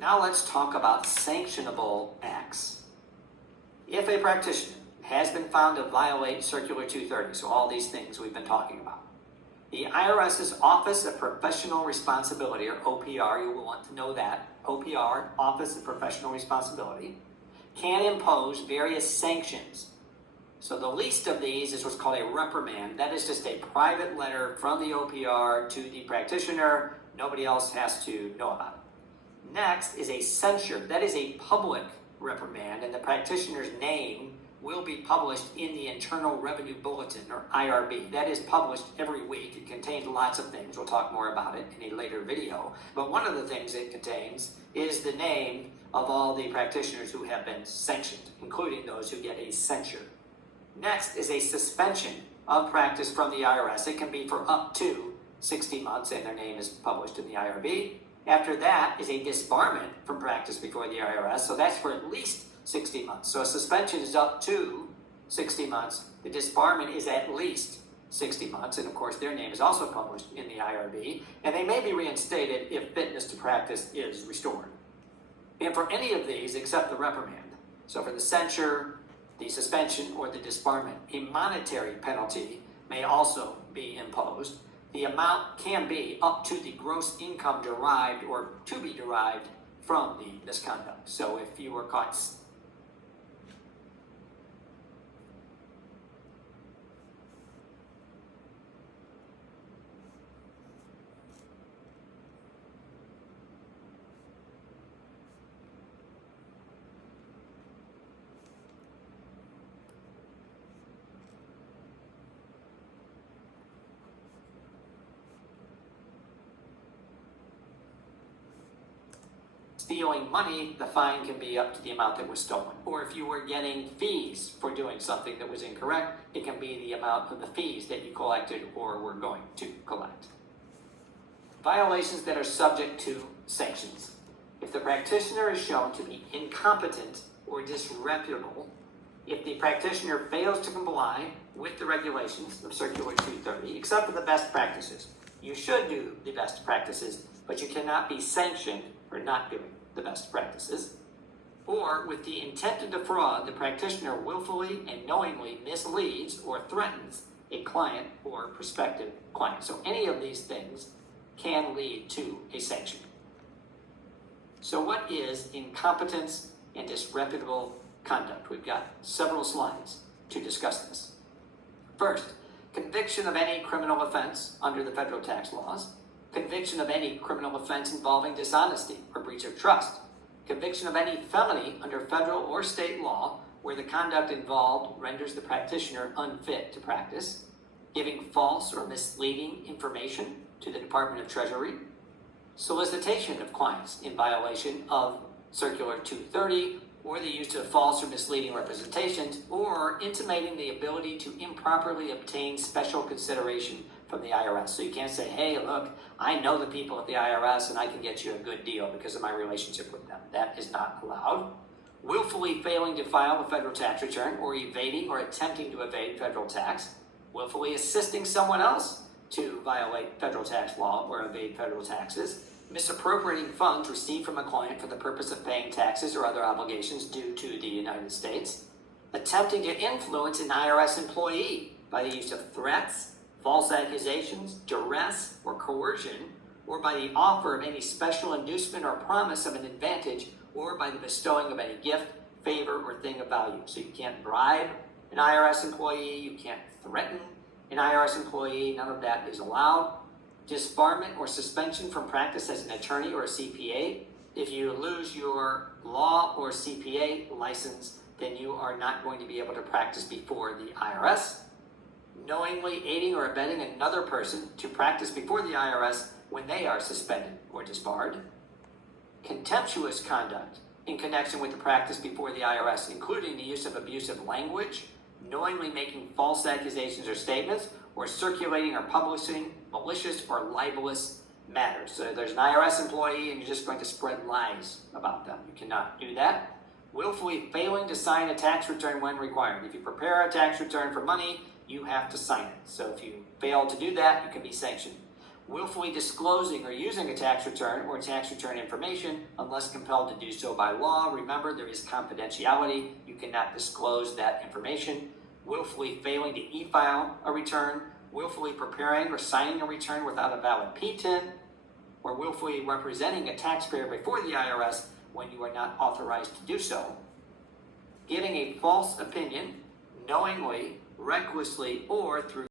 Now let's talk about sanctionable acts. If a practitioner has been found to violate Circular 230, so all these things we've been talking about, the IRS's Office of Professional Responsibility, or OPR, you will want to know that, OPR, Office of Professional Responsibility, can impose various sanctions. So the least of these is what's called a reprimand. That is just a private letter from the OPR to the practitioner. Nobody else has to know about it. Next is a censure. That is a public reprimand, and the practitioner's name will be published in the Internal Revenue Bulletin, or IRB. That is published every week. It contains lots of things. We'll talk more about it in a later video. But one of the things it contains is the name of all the practitioners who have been sanctioned, including those who get a censure. Next is a suspension of practice from the IRS. It can be for up to 60 months, and their name is published in the IRB. After that is a disbarment from practice before the IRS, so that's for at least 60 months. So a suspension is up to 60 months. The disbarment is at least 60 months, and of course their name is also published in the IRB, and they may be reinstated if fitness to practice is restored. And for any of these except the reprimand, so for the censure, the suspension, or the disbarment, a monetary penalty may also be imposed. The amount can be up to the gross income derived or to be derived from the misconduct. So if you were caught stealing money, the fine can be up to the amount that was stolen. Or if you were getting fees for doing something that was incorrect, it can be the amount of the fees that you collected or were going to collect. Violations that are subject to sanctions. If the practitioner is shown to be incompetent or disreputable, if the practitioner fails to comply with the regulations of Circular 230, except for the best practices, you should do the best practices, but you cannot be sanctioned for not doing the best practices. Or with the intent to defraud, the practitioner willfully and knowingly misleads or threatens a client or prospective client. So any of these things can lead to a sanction. So what is incompetence and disreputable conduct? We've got several slides to discuss this. First, conviction of any criminal offense under the federal tax laws. Conviction of any criminal offense involving dishonesty or breach of trust. Conviction of any felony under federal or state law where the conduct involved renders the practitioner unfit to practice. Giving false or misleading information to the Department of Treasury. Solicitation of clients in violation of Circular 230 or the use of false or misleading representations, or intimating the ability to improperly obtain special consideration from the IRS. So you can't say, hey, look, I know the people at the IRS and I can get you a good deal because of my relationship with them. That is not allowed. Willfully failing to file a federal tax return or evading or attempting to evade federal tax. Willfully assisting someone else to violate federal tax law or evade federal taxes. Misappropriating funds received from a client for the purpose of paying taxes or other obligations due to the United States. Attempting to influence an IRS employee by the use of threats, false accusations, duress, or coercion, or by the offer of any special inducement or promise of an advantage, or by the bestowing of any gift, favor, or thing of value. So you can't bribe an IRS employee, you can't threaten an IRS employee, none of that is allowed. Disbarment or suspension from practice as an attorney or a CPA. If you lose your law or CPA license, then you are not going to be able to practice before the IRS. Knowingly aiding or abetting another person to practice before the IRS when they are suspended or disbarred. Contemptuous conduct in connection with the practice before the IRS, including the use of abusive language, knowingly making false accusations or statements, or circulating or publishing malicious or libelous matters. So there's an IRS employee and you're just going to spread lies about them. You cannot do that. Willfully failing to sign a tax return when required. If you prepare a tax return for money, you have to sign it. So if you fail to do that, you can be sanctioned. willfully disclosing or using a tax return or tax return information unless compelled to do so by law. Remember, there is confidentiality. You cannot disclose that information. Willfully failing to e-file a return, willfully preparing or signing a return without a valid PTIN, or willfully representing a taxpayer before the IRS when you are not authorized to do so. Giving a false opinion, knowingly, recklessly, or through